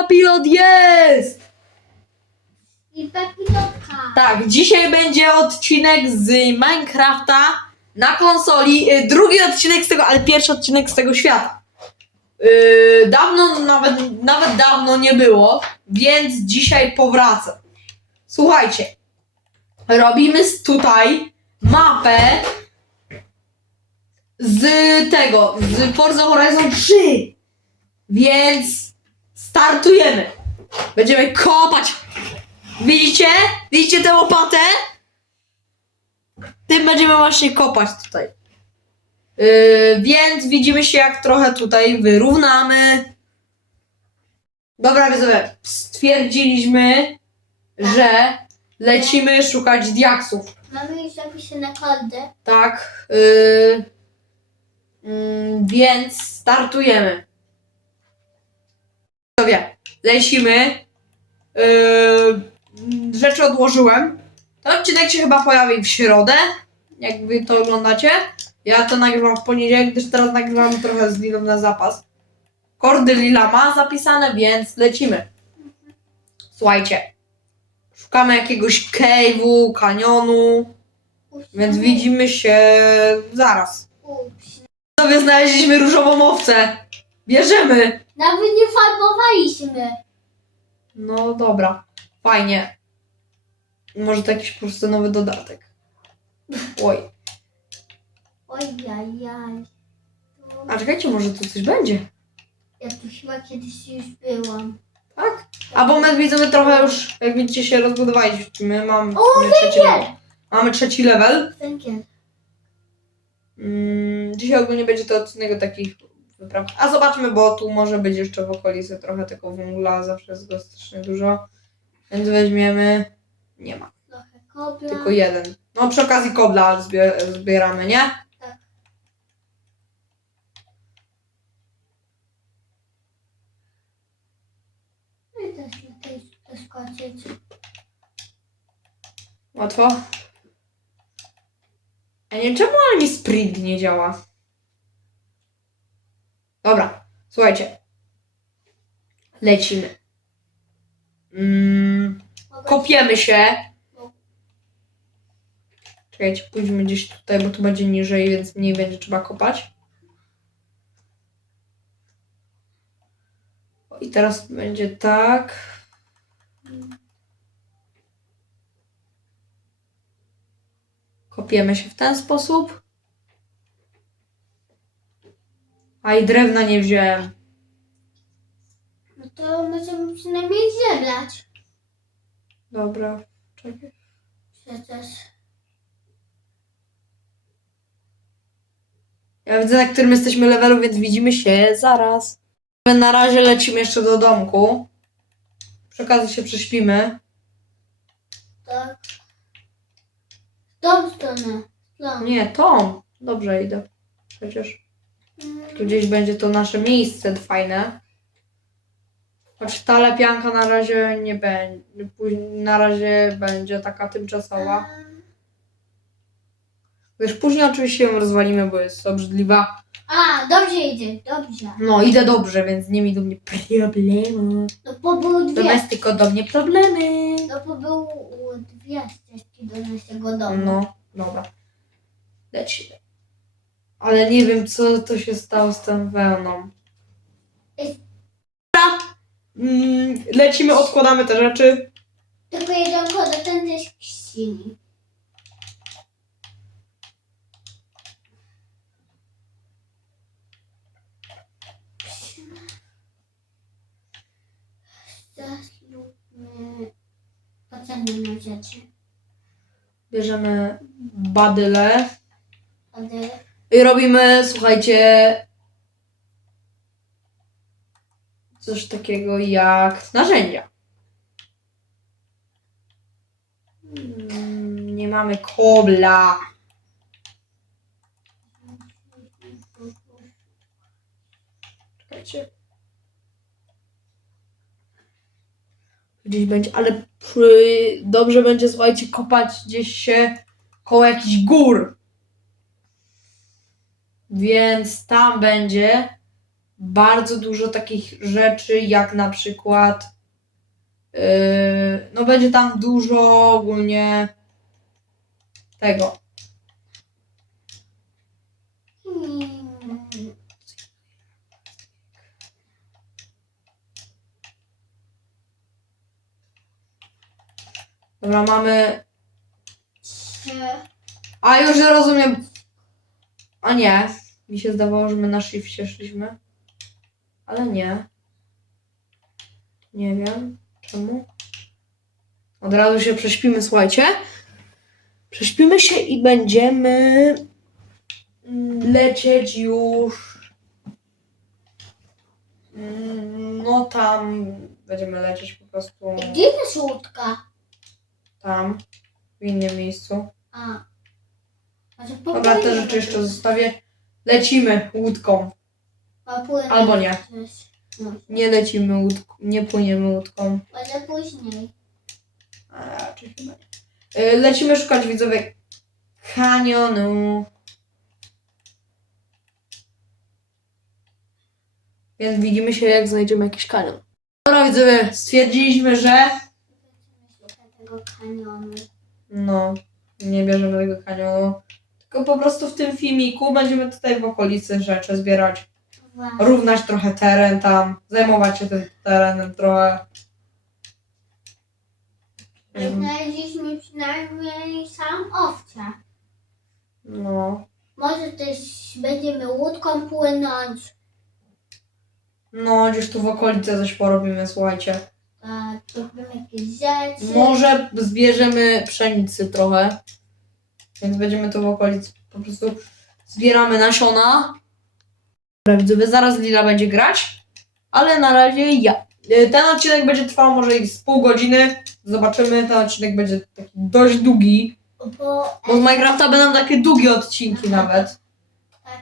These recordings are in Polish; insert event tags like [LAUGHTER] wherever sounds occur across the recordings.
papilot jest! I papilotka. Tak, dzisiaj będzie odcinek z Minecrafta na konsoli. Y, Drugi odcinek z tego, ale pierwszy odcinek z tego świata. Yy, dawno, nawet, nawet dawno nie było, więc dzisiaj powraca. Słuchajcie, robimy z tutaj mapę z tego, z Forza Horizon 3. Więc startujemy. Będziemy kopać Widzicie? Widzicie tę łopatę? Tym będziemy właśnie kopać tutaj. Yy, więc widzimy się jak trochę tutaj wyrównamy. Dobra, widzowie, stwierdziliśmy, że lecimy szukać diaksów. Mamy już napisane kody. Tak. Yy, mm, więc startujemy. Widzowie, lecimy. Yy, rzeczy odłożyłem. Ten odcinek się chyba pojawi w środę, jak wy to oglądacie. Ja to nagrywam w poniedziałek, gdyż teraz nagrywamy trochę z Lilą na zapas. Kordy Lila ma zapisane, więc lecimy. Słuchajcie. Szukamy jakiegoś cave'u, kanionu, więc widzimy się zaraz. Sobie znaleźliśmy różową owcę. Bierzemy. Nawet nie farbowaliśmy. No dobra, fajnie. Może to jakiś po prostu nowy dodatek. Oj. Ojajaj. A czekajcie, może tu coś będzie. Ja tu chyba kiedyś już byłam. Tak? A bo my widzowie trochę już, jak widzicie, się rozbudowaliśmy. My mamy O, trzeci level. Mamy trzeci level. Węgiel. Mm, dzisiaj ogólnie będzie to odcinek o takich wypraw. A zobaczmy, bo tu może być jeszcze w okolicy trochę tego węgla, zawsze jest go strasznie dużo. Więc weźmiemy. Nie ma. Trochę kobla. Tylko jeden. No przy okazji kobla zbie zbieramy, nie? Tak. No i też tutaj doskoczyć. Łatwo. Ja nie czemu, ale mi sprint nie działa. Dobra, słuchajcie. Lecimy. Mm, kopiemy się. Czekajcie, pójdźmy gdzieś tutaj, bo tu będzie niżej, więc mniej będzie trzeba kopać. I teraz będzie tak. Kopiemy się w ten sposób. A i drewna nie wziąłem. No to możemy przynajmniej zebrać. Dobra, czekaj. Przecież. Ja widzę, na którym jesteśmy levelu, więc widzimy się zaraz. Na razie lecimy jeszcze do domku. Przy okazji się prześpimy. Tak. Tą stronę. Tą. Nie, Tom. Dobrze idę. Przecież tu gdzieś będzie to nasze miejsce fajne. Choć ta lepianka na razie nie będzie. Na razie będzie taka tymczasowa. Wiesz, później oczywiście ją rozwalimy, bo jest obrzydliwa. A, dobrze idzie, dobrze. No, idę dobrze, więc nie mi do mnie problemy. No bo były dwie. Tylko do mnie problemy. No bo były dwie ścieżki do naszego domu. No, dobra. Lecimy. Ale nie wiem, co to się stało z tą wełną. Mm, lecimy, odkładamy te rzeczy. Tylko jedynko do ten też ksini. Teraz lubmy potrzebne rzeczy. Bierzemy badyle. Wtedy I robimy, słuchajcie, coś takiego jak narzędzia. Mm, Nie mamy kobla. Czekajcie. Gdzieś będzie, ale przy, dobrze będzie, słuchajcie, kopać gdzieś się koło jakichś gór. Więc tam będzie bardzo dużo takich rzeczy, jak na przykład yy, no będzie tam dużo ogólnie tego. Dobra, mamy. A już rozumiem. A nie. Mi się zdawało, że my na shifcie szliśmy. Ale nie. Nie wiem. Czemu? Od razu się prześpimy, słuchajcie. Prześpimy się i będziemy lecieć już. No tam będziemy lecieć po prostu Gdzie jest łódka? tam, w innym miejscu. A. Może Dobra, te rzeczy jeszcze zostawię. Lecimy łódką. Albo nie. Nie lecimy łódką, nie płyniemy łódką. Może później. A raczej chyba nie. Y, Lecimy szukać widzowie kanionu. Więc widzimy się jak znajdziemy jakiś kanion. Dobra widzowie, stwierdziliśmy, że tego kanionu. no, nie bierzemy tego kanionu. Tylko po prostu w tym filmiku będziemy tutaj w okolicy rzeczy zbierać. Właśnie. równać trochę teren tam, zajmować się tym terenem trochę. Mhm. Znaleźliśmy przynajmniej sam owca. No, Może też będziemy łódką płynąć. no gdzieś tu w okolicy coś porobimy, słuchajcie. Tak, robimy jakieś rzeczy. Może zbierzemy pszenicy trochę, więc będziemy tu w okolicy po prostu zbieramy nasiona. Dobra, widzowie, zaraz Lila będzie grać, ale na razie ja. Y, Ten odcinek będzie trwał może i z pół godziny. Zobaczymy, ten odcinek będzie taki dość długi. Bo Bo z Minecrafta będą takie długie odcinki nawet.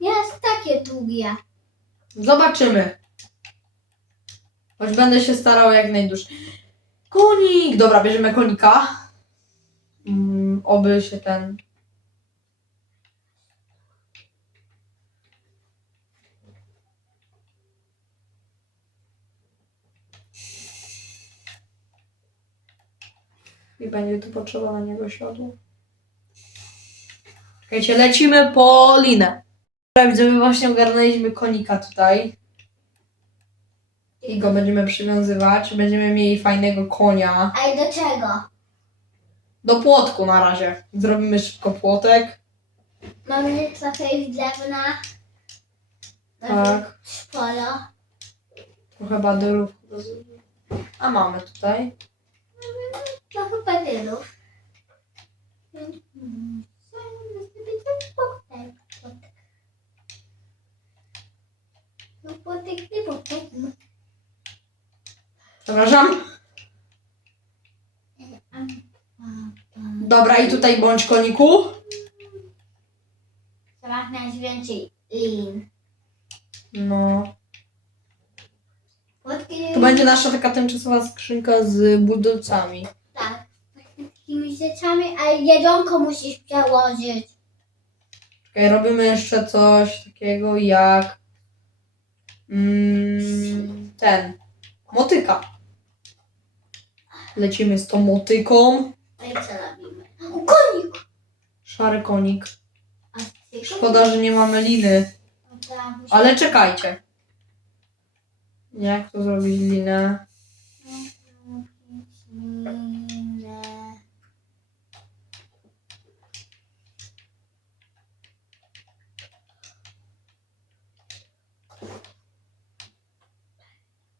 jest takie długie. Zobaczymy. Choć będę się starał jak najdłużej. Konik! Dobra, bierzemy konika. Mm, oby się ten. I będzie tu potrzeba na niego siodło. Czekajcie, lecimy po linę. Dobra, widzowie, właśnie ogarnęliśmy konika tutaj. I go będziemy przywiązywać. Będziemy mieli fajnego konia. A i do czego? Do płotku na razie. Zrobimy szybko płotek. Mamy trochę już drewna. Tak. Sporo. Trochę badylów. A mamy tutaj. Trochę badylów. Więc, sobie ten płotek. Płotek. No płotek, nie płotek. Przepraszam. Dobra, i tutaj bądź koniku. Trzeba znaleźć więcej lin. No. Płotki To będzie nasza taka tymczasowa skrzynka z budulcami. Tak. Takimi rzeczami, ale jedzonko musisz przełożyć. Okej, robimy jeszcze coś takiego jak mm, ten motyka. Lecimy z tą motyką. No i co robimy? O, konik! Szary konik. A ty Szkoda, że nie mamy liny. No tak, musimy- Ale czekajcie. Jak tu zrobić linę? Linę.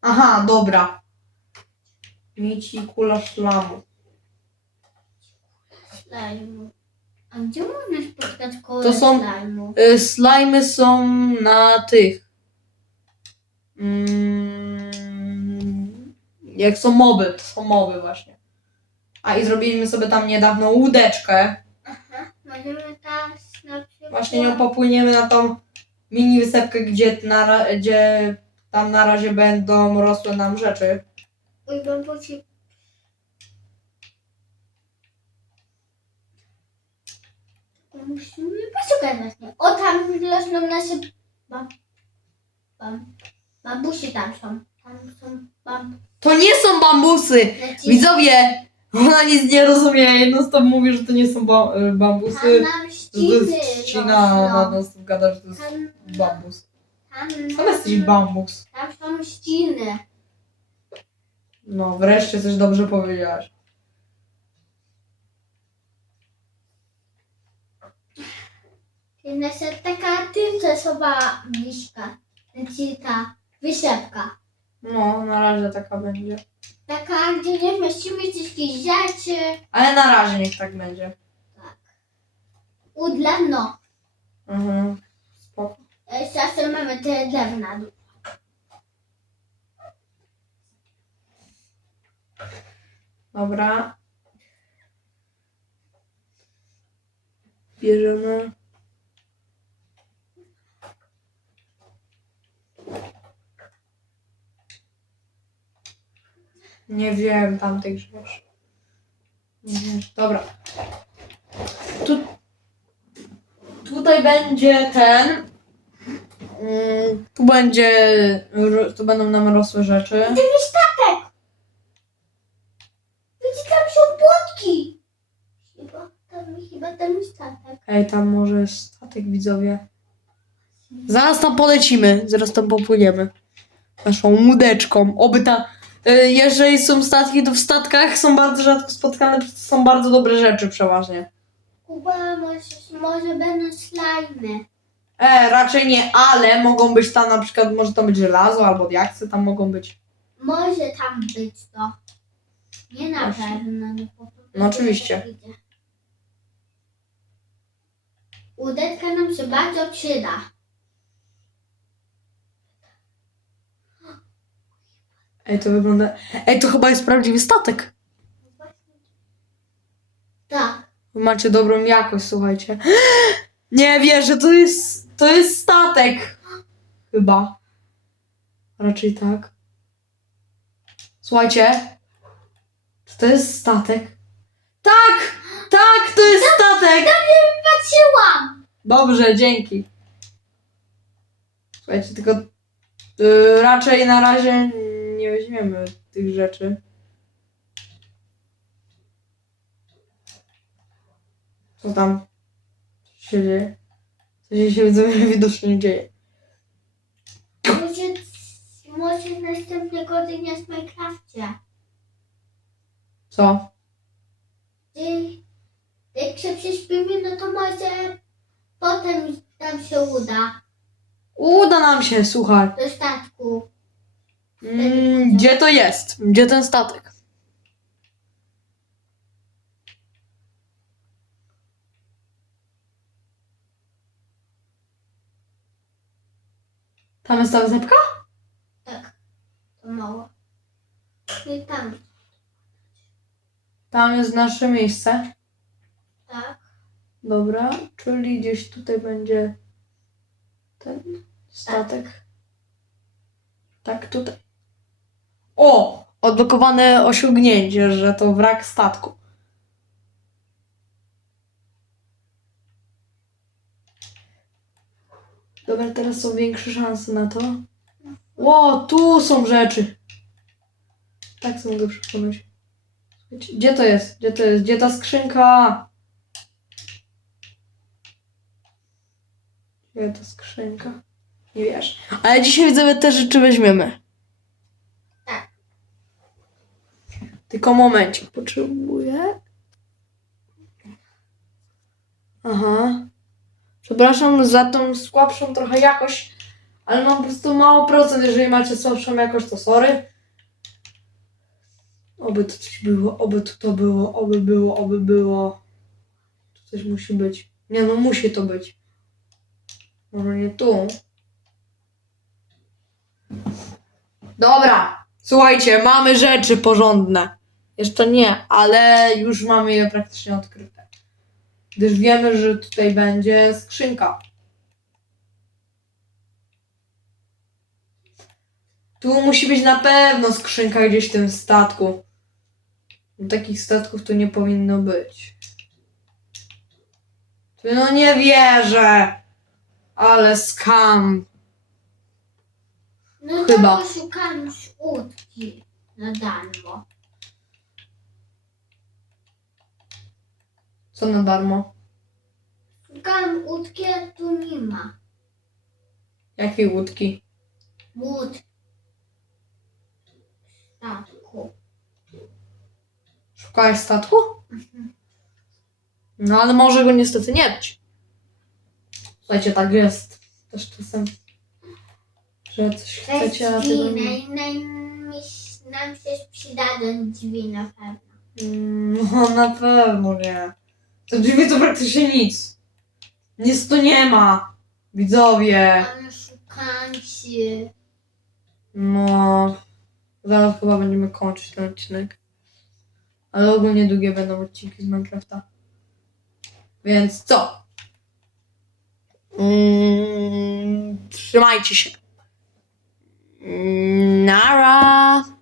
Aha, dobra. Mici kula szlamu. Slajmu. A gdzie można spotkać koło To są- slajmu? Y, slajmy są na tych. Mm, jak są moby, to są moby właśnie. A i zrobiliśmy sobie tam niedawno łódeczkę. Aha, możemy teraz na przykład... Właśnie nią popłyniemy na tą mini wysepkę, gdzie, na, ra- gdzie tam na razie będą rosły nam rzeczy. Oj, bo musi... Musimy poszukać właśnie. O, tam rosną nasze... Bam. Bam. Tam są. Tam są bam... To nie są bambusy! Leci... Widzowie! Ona nic nie rozumie, jedno z tobą mówi, że to nie są ba- y, bambusy. Tam nam to ściny jest trzcina, a rosną. na nas gada, że to jest Tam, bambus. Sam jesteś bambus. tam są ściny. No, wreszcie coś dobrze powiedziałaś. Jest taka tymczasowa bliska. Znaczy ta wyszepka. No, na razie taka będzie. Taka, gdzie nie zmieścimy wszystkich rzeczy. Ale na razie niech tak będzie. Udla, no. Mhm. Spoko. Czasem mamy te drewna. Dobra. Bierzemy. Nie wiem tamtych rzeczy. Nie wiem. Dobra. Tu, tutaj będzie ten. Mm, Tu będzie. Tu będą nam rosły rzeczy. Ten jest statek! Widzicie, tam są płotki! Chyba tam, chyba tam jest statek. Ej, tam może jest statek widzowie. Zaraz tam polecimy, zaraz tam popłyniemy. Naszą łódeczką. Oby ta. y, Jeżeli są statki, to w statkach są bardzo rzadko spotkane, są bardzo dobre rzeczy przeważnie. Kuba, może, może będą slajmy. E, raczej nie, ale mogą być tam na przykład, może to być żelazo albo diaksy tam mogą być. Może tam być to. Nie na Właśnie. pewno. No, po prostu No oczywiście. tak idzie. Łódeczka nam się bardzo przyda. Ej, to wygląda. Ej, to chyba jest prawdziwy statek. Tak. Wy Macie dobrą jakość, słuchajcie. [GASPS] Nie wierzę, to jest. To jest statek. Chyba. Raczej tak. Słuchajcie. Czy to jest statek? Tak! Tak, to jest statek! Patrzyłam! Dobrze, dzięki. Słuchajcie, tylko y, raczej na razie nie weźmiemy tych rzeczy. Co tam Co się dzieje? Co się widocznie nie dzieje. Może, może następnego dnia w Minecrafcie. Co? Gdy- Jak się prześpimy, no to może potem nam się uda Uda nam się, słuchaj. do statku. Mm, gdzie to jest? Gdzie ten statek? Tam jest ta wysepka? Tak, to mało. I tam, Tam jest nasze miejsce. tak. Dobra, czyli gdzieś tutaj będzie ten statek. Tak, tutaj. O! Odblokowane osiągnięcie, że to wrak statku. Dobra, teraz są większe szanse na to. Ło, tu są rzeczy. Tak sobie mogę przypomnieć. Gdzie to jest? Gdzie to jest? Gdzie ta skrzynka? Gdzie ta skrzynka? Nie wiesz. Ale dzisiaj widzowie te rzeczy weźmiemy. Tak. Tylko momencik potrzebuję. Aha. Przepraszam za tą słabszą trochę jakość, ale mam po prostu mało procent. Jeżeli macie słabszą jakość, to sorry. Oby to coś było, oby to, to było, oby było, oby było. Tu coś musi być. Nie no, musi to być. Może nie tu. Dobra, słuchajcie, mamy rzeczy porządne. Jeszcze nie, ale już mamy je praktycznie odkryte. Gdyż wiemy, że tutaj będzie skrzynka. Tu musi być na pewno skrzynka gdzieś w tym statku. Takich statków tu nie powinno być. No nie wierzę. Ale skam. No Chyba. to łódki na darmo. Co na darmo? Szukam łódki, a tu nie ma. Jakiej łódki? Łód. Statku. Szukałeś statku? No ale może go niestety nie być. Słuchajcie, tak jest. Też czasem, że coś chcecie, a tego drzwi. nie. Naj, naj, myś- nam się przydadzą drzwi na pewno. Mm, [LAUGHS] No na pewno nie. To drzwi to praktycznie nic. Nic tu nie ma. Widzowie. Mamy szukańcy. No. Zaraz chyba będziemy kończyć ten odcinek. Ale ogólnie długie będą odcinki z Minecrafta. Więc co? Mm, trzymajcie się. Mm, Nara.